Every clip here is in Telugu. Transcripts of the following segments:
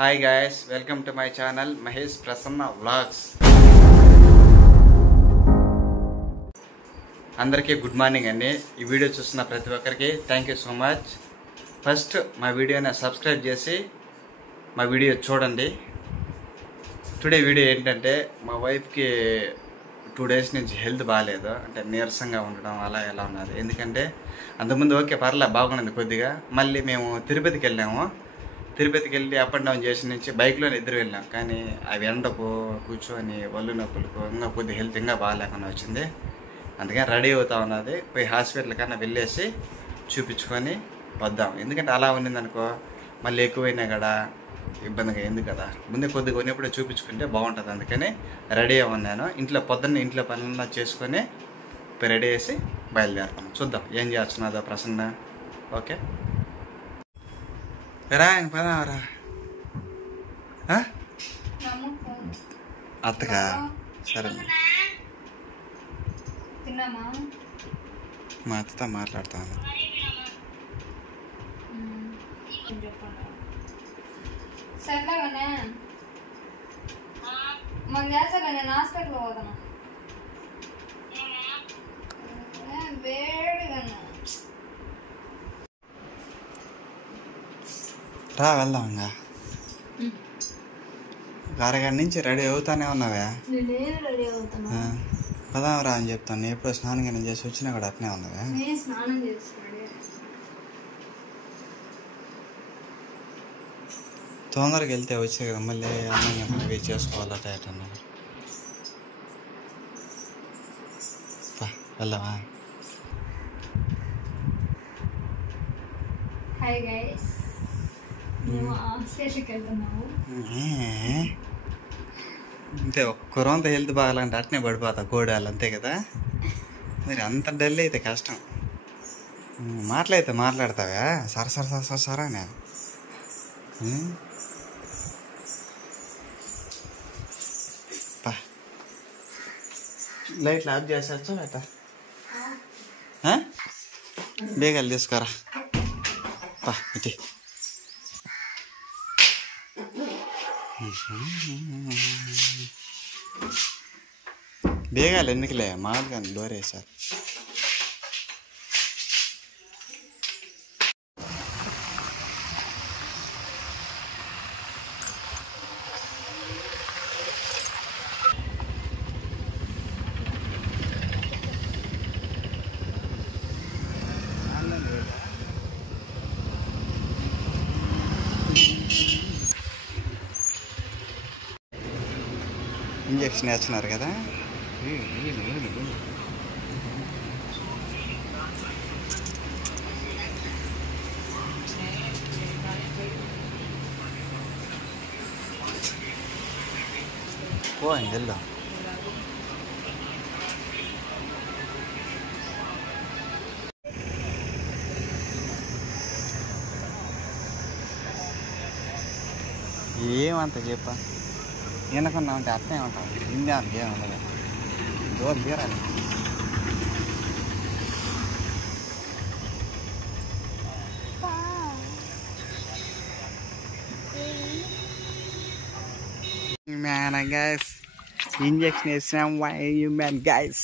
Hi guys, welcome to my channel Mahesh Prasanna vlogs. అందరికీ గుడ్ మార్నింగ్ అండి. ఈ వీడియో చూస్తున్న ప్రతి ఒక్కరికి thank you so much. First మా వీడియోని సబ్స్క్రైబ్ చేసి మా వీడియో చూడండి. టుడే వీడియో ఏంటంటే, మా వైఫ్కి 2 days నుంచి హెల్త్ బాగాలేదు, అంటే నీరసంగా ఉండడం అలా ఎలా ఉన్నది. ఎందుకంటే అంతకుముందు ఓకే పర్లే బాగున్నది కొద్దిగా. మళ్ళీ మేము తిరుపతికి వెళ్ళాము. తిరుపతికి వెళ్ళి అప్ అండ్ డౌన్ చేసిన నుంచి బైక్లోనే ఇద్దరు వెళ్ళాం. కానీ అవి ఎండకు కూర్చొని ఒళ్ళు నొప్పులకు ఇంకా కొద్ది హెల్త్ ఇంకా బాగాలేకుండా వచ్చింది. అందుకని రెడీ అవుతా ఉన్నది. పోయి హాస్పిటల్ కన్నా వెళ్ళేసి చూపించుకొని వద్దాం. ఎందుకంటే అలా ఉన్నదనుకో మళ్ళీ ఎక్కువైనా కదా ఇబ్బందిగా ఎందుకు కదా, ముందే కొద్దిగా ఉన్నప్పుడు చూపించుకుంటే బాగుంటుంది. అందుకని రెడీ అవ్వన్నాను. పొద్దున్నే ఇంట్లో పనులన్నా చేసుకొని పోయి రెడీ చేసి బయలుదేరుతాం. చూద్దాం ఏం చేస్తున్నదో ప్రసన్న. ఓకే రా, ఇంక పదావరా. అత్తగా సరే, మా అత్తతో మాట్లాడతాను. సర్లేగానే మనం చేస్తాగా, నేను హాస్పిటల్ పోతాను. వేడిగా రా వెళ్దాం. ఇంకా అరగంట నుంచి రెడీ అవుతానే ఉన్నావా? రెడీ అవుతాను. పదావరా అని చెప్తాను. ఎప్పుడు స్నానం కానీ చేసి వచ్చినా కూడా అట్నే ఉన్నావా? స్నానం చేస్తున్నాడు. తొందరగా వెళ్తే వచ్చే కదా, మళ్ళీ అన్నం అవి చేసుకోవాలట ఎటన్నా. వెళ్దామా? హాయ్ గైస్, మేము ఆస్ట్రేలియాకి వెళ్తున్నాము. అంతే, ఒక్కరోంత హెల్త్ బాగాలంటే అట్నే పడిపోతా కోడాలు, అంతే కదా. మరి అంత డల్ అయితే కష్టం. మాట్లాడితే మాట్లాడతావా? సరా నేను లైట్లు ఆఫ్ చేసేచ్చా బయట? బేగాలు తీసుకురా. ఇటీ బేగాలు ఎందుకులే, మామూలుగా డోర్ వేసారు. ఇంజక్షన్ వేస్తున్నారు కదా. పోయింది వెళ్దాం. ఏమంత చెప్పా, వెనకున్నా ఉంటే అట్నే ఉంటాం. ఇండియా ఏం ఉండదు, డోర్ తీరాలి. మ్యాన్ గైస్, ఇంజక్షన్ వేసినాం. Why you man guys.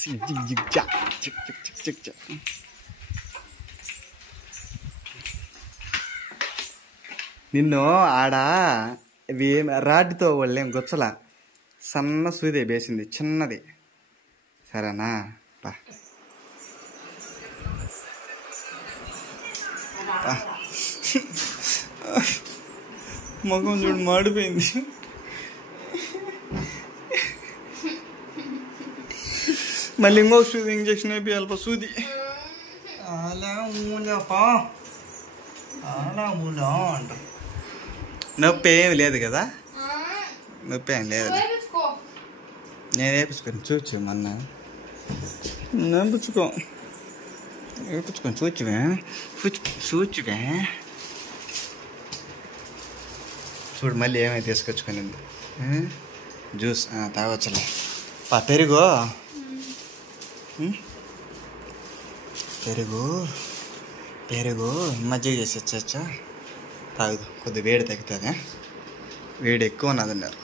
నిన్ను ఆడ ఇవి రాడ్డుతో వాళ్ళేం గొచ్చలా, సన్న సూది వేసింది చిన్నది, సరేనా? ముఖం చూడు మాడిపోయింది. మళ్ళీ ఇంకో సూది ఇంజక్షన్ అయిపోయాలి. సూది అలా అంటారు. నొప్పి ఏమి లేదు కదా? నొప్పి ఏం లేదు. నేను వేయించుకొని చూచు, మొన్న వేయించుకొని చూచువే చూడు. మళ్ళీ ఏమైనా తీసుకొచ్చుకునింది జ్యూస్ తాగొచ్చులే. పెరుగు పెరుగు మజ్జిగ చేసి వచ్చా తాగుదు, కొద్దిగా వేడి తగ్గుతుంది. వేడి ఎక్కువ ఉన్నదన్నారు.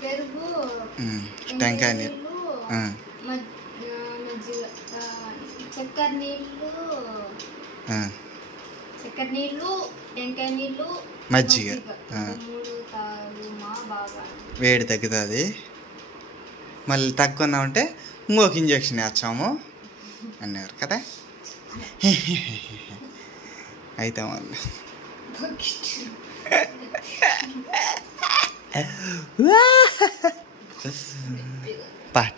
పెరుగు, టెంకాయ నీళ్ళు, మజ్జిగ, చక్కెర నీళ్ళు, టెంకాయ నీళ్ళు, మజ్జిగ. 3 తాగు బాగా వేడి తగ్గుతుంది. మళ్ళీ తక్కువ ఉంటే ఇంకొక ఇంజక్షన్ వేస్తాము అన్నారు కదా. అయితే వాళ్ళు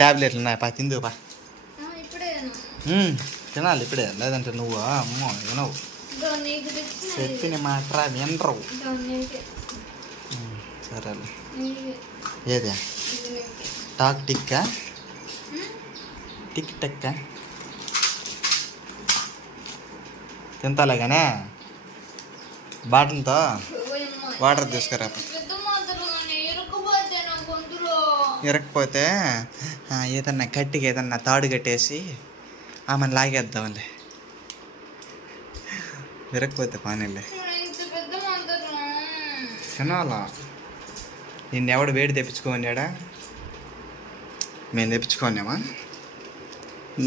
టాబ్లెట్లు ఉన్నాయి తిందు తినాలి ఇప్పుడే, లేదంటే నువ్వు అమ్మో వినవు, చెప్పిన మాట వినరు. సరే ఏదే టాక్ టిక్కా టిక్ టెక్కా తింటాలే కానీ బాటిల్తో వాటర్ తీసుకురా. ఇరకపోతే ఏదన్నా గట్టిగా ఏదన్నా తాడు కట్టేసి ఆమెను లాగేద్దాంలే. ఇరకపోతే పానీలే తినాలా. నిన్నెవడు వేడి తెప్పించుకోనియాడా? మేము తెప్పించుకోనేమా?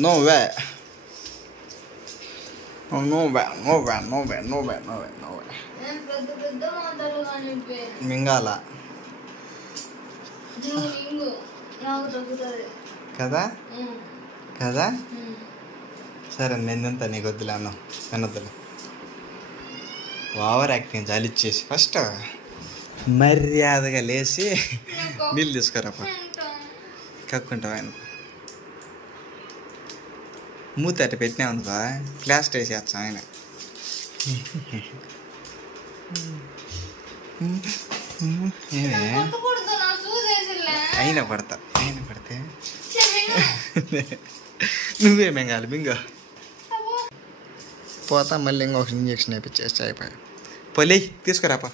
నోవే మింగాల కదా కదా. సరే నేను తింటా, నీకు వద్దులే అన్నం తినొద్దులే. ఓవర్ యాక్టింగ్ చాలిచ్చేసి ఫస్ట్ మర్యాదగా లేచి నీళ్ళు తీసుకురాప. కక్కుంటావు ఆయన మూత అట్ట పెట్టినామనుకో క్లాస్ వేసేస్తాం ఆయన. ఏమే అయినా పడతా, అయినా పడితే నువ్వే మింగాలి. మింగ పోతా మళ్ళీ ఇంకొక ఇంజక్షన్ వేయించేస్తే అయిపోయా. పొలి తీసుకురాప.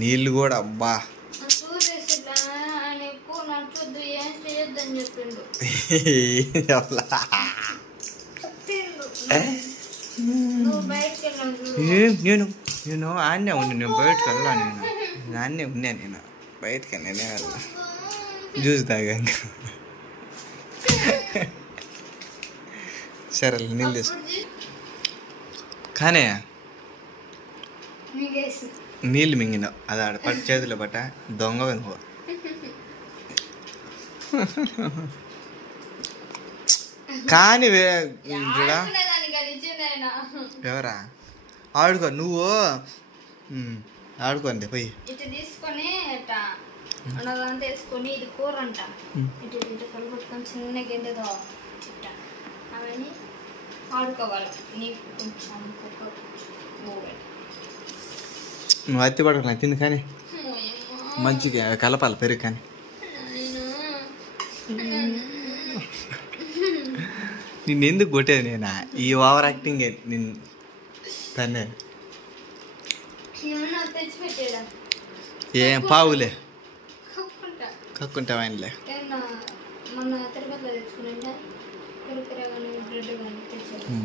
నీళ్ళు కూడా అబ్బా నేను నేను ఆన్నే ఉండి నేను బయటకు వెళ్ళా. నేను ఆన్నే ఉన్నా, నేను బయటకి నేనే వెళ్ళా. జ్యూస్ తాగా. సరే నీళ్ళు తీసుకో. కానీ నీళ్ళు మింగినావు అది ఆడ పట్టు చేతిలో పట్ట దొంగ నువ్వు. కానీ చూడా ఎవరా ఆడుకో నువ్వు ఆడుకోండి పోయి తీసుకొని వేసుకొని ఇది కూర అంట ఇటు ఇటు కలుపుకొని చిన్న గిండెతో అవన్నీ ఆడుకోవాలి. నీకు కొంచెం నువ్వు అత్తి పడక తింది కానీ మంచిగా కలపాలి పెరుగు. కానీ నిన్ను ఎందుకు కొట్టేది నేనా? ఈ ఓవర్ యాక్టింగ్ నిన్ను తనే ఏం పావులే కక్కుంటావా ఆయనలే.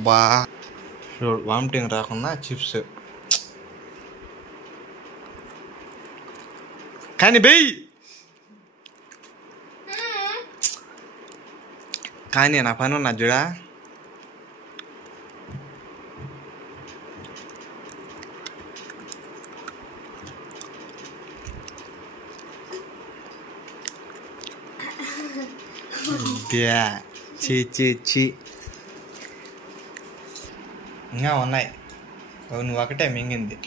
బా వామిటింగ్ రాకుండా చిప్స్ కానీ బెయ్యి. కానీ నా పని ఉన్నా చూడా. చీ ఇంకా ఉన్నాయి. నువ్వు ఒకటే మింగింది.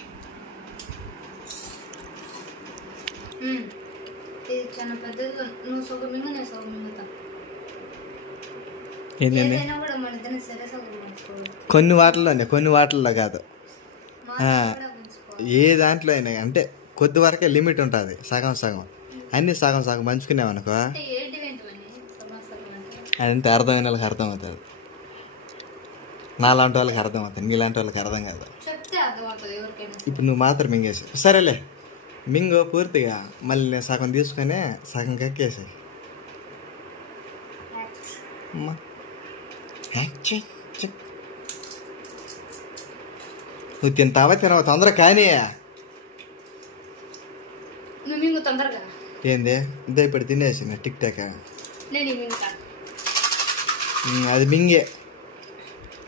కొన్ని వాటిల్లోనే, కొన్ని వాటిల్లో కాదు. ఏ దాంట్లో అయినా అంటే కొద్ది వరకే లిమిట్ ఉంటుంది. సగం సగం అన్ని సగం సగం పంచుకునేవనుకో అదంటే అర్థమైన వాళ్ళకి అర్థం అవుతుంది. నాలాంటి వాళ్ళకి అర్థం అవుతుంది, నీలాంటి వాళ్ళకి అర్థం కాదు. ఇప్పుడు నువ్వు మాత్రం మింగేసి సరేలే మింగో పూర్తిగా. మళ్ళీ నేను సగం తీసుకొని సగం కక్కేసి నువ్వు తింటావా తినవా తొందరగా కానీ నువ్వు మింగు తొందరగా. ఏంది ఇదే ఇప్పుడు తినేసిన టిక్ టాక్. నేను మింగుతా. అది మింగే,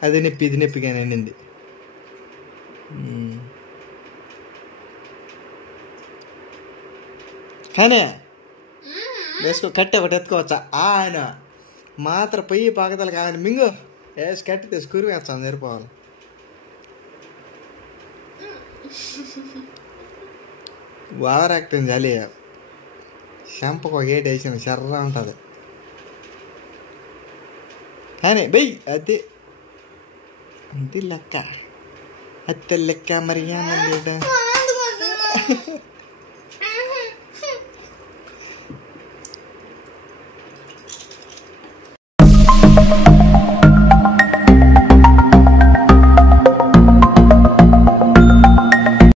అది నొప్పి ఇది నొప్పిగా నిండింది. కానీ వేసుకో, కట్టే ఒకటి ఎత్తుకోవచ్చా ఆయన మాత్రం పొయ్యి పాకతలు కానీ మింగు వేసి కట్టితే స్కూరు వేస్తాను నేర్పోవాలి. ఓవర్ యాక్టింగ్ చాలి, షంపకు ఒక ఏటు వేసిన శర్ర ఉంటుంది కానీ బెయ్యి అది అంతే లెక్క, అత్తే లెక్క మరి ఏమన్నా